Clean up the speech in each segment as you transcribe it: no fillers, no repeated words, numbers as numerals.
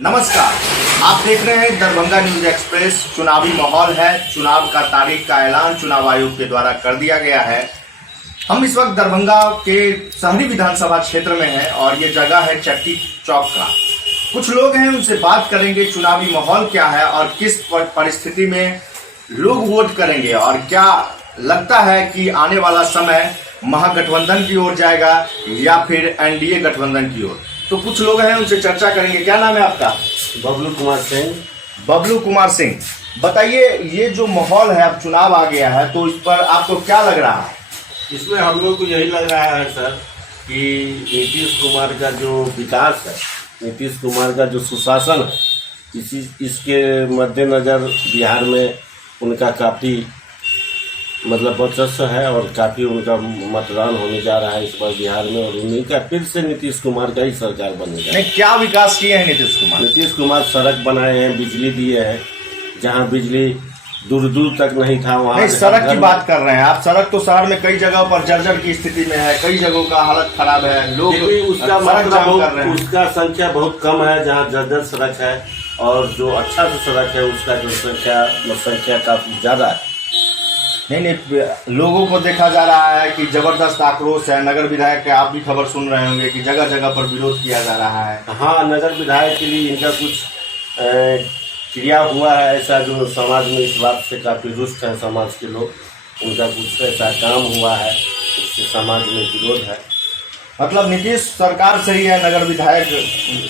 नमस्कार, आप देख रहे हैं दरभंगा न्यूज एक्सप्रेस। चुनावी माहौल है, चुनाव का तारीख का ऐलान चुनाव आयोग के द्वारा कर दिया गया है। हम इस वक्त दरभंगा के शहरी विधानसभा क्षेत्र में हैं और ये जगह है चट्टी चौक का। कुछ लोग हैं, उनसे बात करेंगे चुनावी माहौल क्या है और किस परिस्थिति में लोग वोट करेंगे और क्या लगता है कि आने वाला समय महागठबंधन की ओर जाएगा या फिर एनडीए गठबंधन की ओर। तो कुछ लोग हैं, उनसे चर्चा करेंगे। क्या नाम है आपका? बबलू कुमार सिंह। बबलू कुमार सिंह, बताइए ये जो माहौल है, अब चुनाव आ गया है तो इस पर आपको क्या लग रहा है? इसमें हम लोग को यही लग रहा है सर कि नीतीश कुमार का जो विकास है, नीतीश कुमार का जो सुशासन है, इसके मद्देनज़र बिहार में उनका काफ़ी वर्चस्व है और काफ़ी उनका मतदान होने जा रहा है इस बार बिहार में। और उन्हीं का फिर से नीतीश कुमार का ही सरकार बनेगा। नहीं, क्या विकास किए हैं नीतीश कुमार? नीतीश कुमार सड़क बनाए हैं, बिजली दिए हैं, जहां बिजली दूर दूर तक नहीं था वहाँ। नहीं, सड़क की बात कर रहे हैं आप। सड़क तो शहर में कई जगह पर जर्जर की स्थिति में है, कई जगहों का हालत खराब है, लोग उसका उसका संख्या बहुत कम है जहाँ जर्जर सड़क है, और जो अच्छा से सड़क है उसका जो संख्या काफ़ी ज़्यादा है। नहीं, लोगों को देखा जा रहा है कि जबरदस्त आक्रोश है। नगर विधायक के आप भी खबर सुन रहे होंगे कि जगह जगह पर विरोध किया जा रहा है। हाँ, नगर विधायक के लिए इनका कुछ क्रिया हुआ है ऐसा, जो समाज में इस बात से काफ़ी रुष्ट है समाज के लोग। उनका कुछ ऐसा काम हुआ है उससे समाज में विरोध है। मतलब नीतीश सरकार सही है, नगर विधायक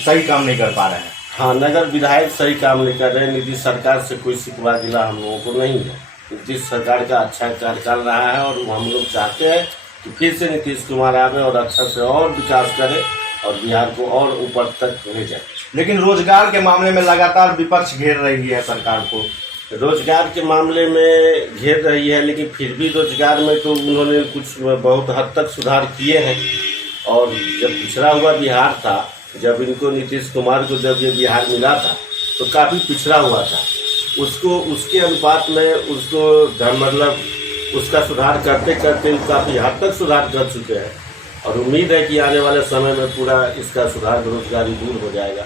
सही काम नहीं कर पा रहे हैं। हाँ, नगर विधायक सही काम नहीं कर रहे। नीतीश सरकार से कोई शिकवा गिला हम लोगों को नहीं है। नीतीश सरकार का अच्छा कार्य चल रहा है और हम लोग चाहते हैं कि फिर से नीतीश कुमार आवे और अच्छा से और विकास करे और बिहार को और ऊपर तक ले जाए। लेकिन रोजगार के मामले में लगातार विपक्ष घेर रही है सरकार को। रोजगार के मामले में घेर रही है, लेकिन फिर भी रोजगार में तो उन्होंने कुछ बहुत हद तक सुधार किए हैं। और जब पिछड़ा हुआ बिहार था, जब इनको नीतीश कुमार को जब ये बिहार मिला था तो काफ़ी पिछड़ा हुआ था। उसके अनुपात में उसको उसका सुधार करते करते काफ़ी हद तक सुधार कर चुके हैं और उम्मीद है कि आने वाले समय में पूरा इसका सुधार बेरोजगारी दूर हो जाएगा।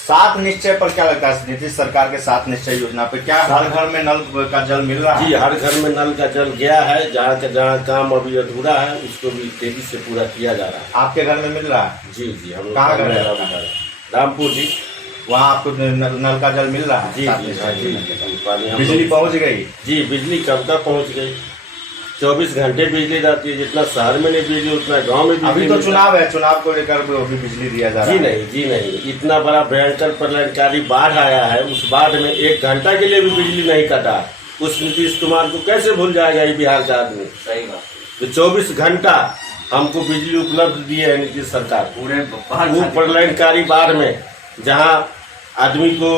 7 निश्चय पर क्या लगता है? नीतीश सरकार के 7 निश्चय योजना पे क्या हर घर में नल का जल मिल रहा है? जी, हर घर में नल का जल गया है। जहाँ काम अभी अधूरा है उसको भी तेजी से पूरा किया जा रहा है। आपके घर में मिल रहा है? जी, हम कहाँ घर है? रामपुर जी। वहाँ आपको नल का जल मिल रहा है? जी, बिजली पहुँच गई? जी, बिजली कब तक पहुँच गई। 24 घंटे बिजली जाती है। जितना शहर में नहीं बिजली उतना गांव में बिजली। अभी तो चुनाव है, चुनाव को लेकर भी बिजली दिया जा रहा है। जी नहीं, इतना बड़ा भयंकर प्रलयकारी बाढ़ आया है, उस बाढ़ में 1 घंटा के लिए भी बिजली नहीं कटा। उस नीतीश कुमार को कैसे भूल जाएगा ये बिहार का आदमी? सही बात। तो 24 घंटा हमको बिजली उपलब्ध दी है नीतीश सरकार। पूरे प्रलयकारी बाढ़ में जहाँ आदमी को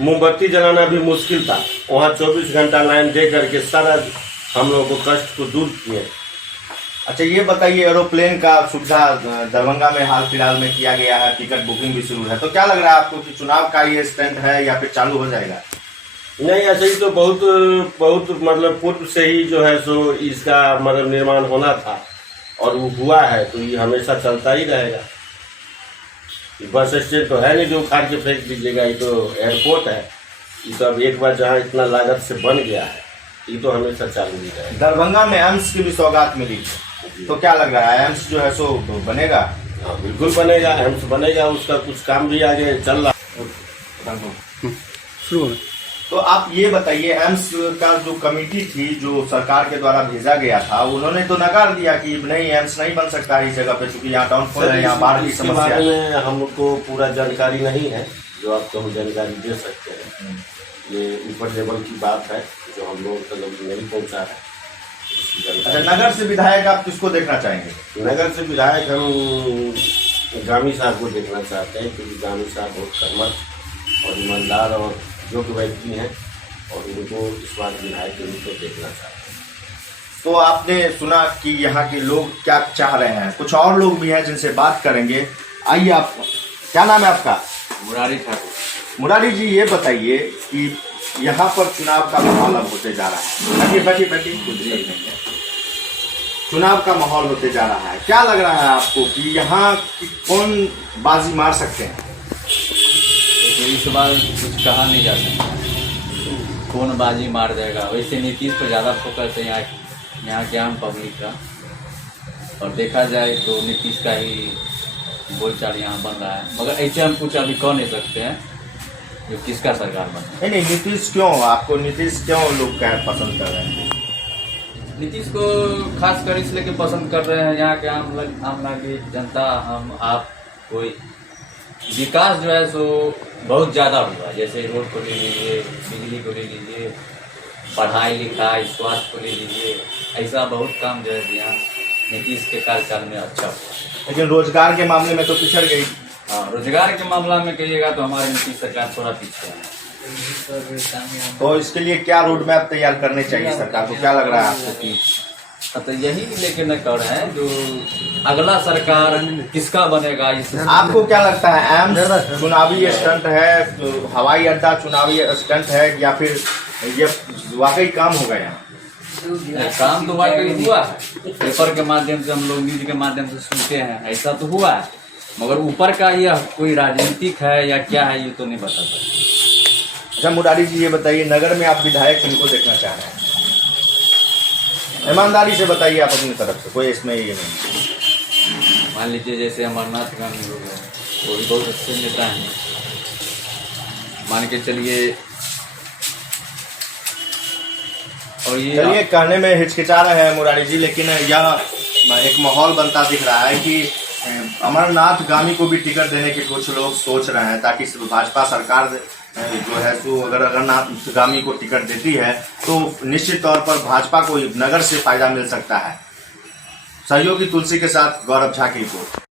मोमबत्ती जलाना भी मुश्किल था, वहाँ 24 घंटा लाइन दे करके सारा हम लोगों को कष्ट को दूर किए। अच्छा, ये बताइए, एरोप्लेन का सुविधा दरभंगा में हाल फिलहाल में किया गया है, टिकट बुकिंग भी शुरू है। तो क्या लग रहा है आपको कि चुनाव का ये स्टंट है या फिर चालू हो जाएगा? नहीं, ऐसे ही तो बहुत पूर्व से ही जो है सो इसका निर्माण होना था और वो हुआ है, तो ये हमेशा चलता ही रहेगा। बस स्टैंड तो है नहीं जो उखाड़ के फेंक दीजिएगा, ये तो एयरपोर्ट है। ये तो अब एक बार जहाँ इतना लागत से बन गया है, ये तो हमेशा चालू ही रहेगा। दरभंगा में एम्स की भी सौगात मिली, तो क्या लग रहा है एम्स जो है सो बनेगा? हाँ, बिल्कुल बनेगा, एम्स बनेगा। उसका कुछ काम भी आगे चल रहा। तो आप ये बताइए, एम्स का जो कमेटी थी जो सरकार के द्वारा भेजा गया था, उन्होंने तो नकार दिया कि नहीं, एम्स नहीं बन सकता है इस जगह पे, क्योंकि यहाँ डाउनफॉल है, यहाँ बाढ़ की समस्या है। हमको पूरा जानकारी नहीं है जो आपको हम जानकारी दे सकते हैं। ये ऊपर लेवल की बात है जो हम लोगों तक नहीं पहुँचा है। अच्छा, नगर से विधायक आप किसको देखना चाहेंगे? नगर से विधायक हम गामी साहब को देखना चाहते हैं, क्योंकि गामी साहब बहुत कर्मठ और ईमानदार और योग्य व्यक्ति हैं और उनको इस बार विधायक के रूप में देखना चाहते हैं। तो आपने सुना कि यहाँ के लोग क्या चाह रहे हैं। कुछ और लोग भी हैं जिनसे बात करेंगे। आइए, आप क्या नाम है आपका? मुरारी ठाकुर। मुरारी जी, ये बताइए कि यहाँ पर चुनाव का माहौल अब होते जा रहा है। बैठिए। चुनाव का माहौल होते जा रहा है, क्या लग रहा है आपको कि यहाँ कौन बाजी मार सकते हैं? इस बार कुछ कहा नहीं जा सकता, कौन बाजी मार देगा। वैसे नीतीश पर ज़्यादा फोकस है यहाँ के आम पब्लिक का, और देखा जाए तो नीतीश का ही बोलचाल यहाँ बन रहा है। मगर ऐसे हम कुछ अभी कह नहीं सकते हैं जो किसका सरकार बने। नहीं, नीतीश क्यों, आपको नीतीश क्यों लोग पसंद कर रहे हैं? नीतीश को खास कर इसलिए कि पसंद कर रहे हैं यहाँ के आम नागरिक जनता, हम आप, कोई विकास जो है सो बहुत ज़्यादा हुआ। जैसे रोड को ले लीजिए, बिजली को ले लीजिए, पढ़ाई लिखाई, स्वास्थ्य को ले लीजिए, ऐसा बहुत काम जो है यहाँ नीतीश के कार्यकाल में अच्छा हुआ। लेकिन रोजगार के मामले में तो पिछड़ गई। हाँ, रोजगार के मामला में कहिएगा तो हमारी नीतीश सरकार थोड़ा पीछे है। तो इसके लिए क्या रोड मैप तैयार करने चाहिए सरकार को, क्या लग रहा है आपको कि? तो यही लेके न कर रहे हैं जो अगला सरकार किसका बनेगा। आपको क्या लगता है, एम्स चुनावी स्टंट है, हवाई अड्डा चुनावी स्टंट है, या फिर ये वाकई काम होगा यहाँ? काम तो वाकई हुआ है, पेपर के माध्यम से हम लोग न्यूज के माध्यम से सुनते हैं, ऐसा तो हुआ है। मगर ऊपर का यह कोई राजनीतिक है या क्या है ये तो नहीं बता सकते। अच्छा मुरारी जी, ये बताइए, नगर में आप विधायक किनको देखना चाह रहे हैं? ईमानदारी से बताइए आप अपनी तरफ से, कोई इसमें ये नहीं। मान लीजिए जैसे अमरनाथ गांधी हो गए, वो भी बहुत अच्छे नेता हैं, मान के चलिए। और ये चलिए, कहने में हिचकिचा रहे हैं मुरारी जी, लेकिन यह एक माहौल बनता दिख रहा है कि अमरनाथ गांधी को भी टिकट देने के कुछ लोग सोच रहे हैं, ताकि भाजपा सरकार जो है सो अगर अमरनाथ गांधी को टिकट देती है तो निश्चित तौर पर भाजपा को नगर से फायदा मिल सकता है। सहयोगी तुलसी के साथ गौरव झा की रिपोर्ट।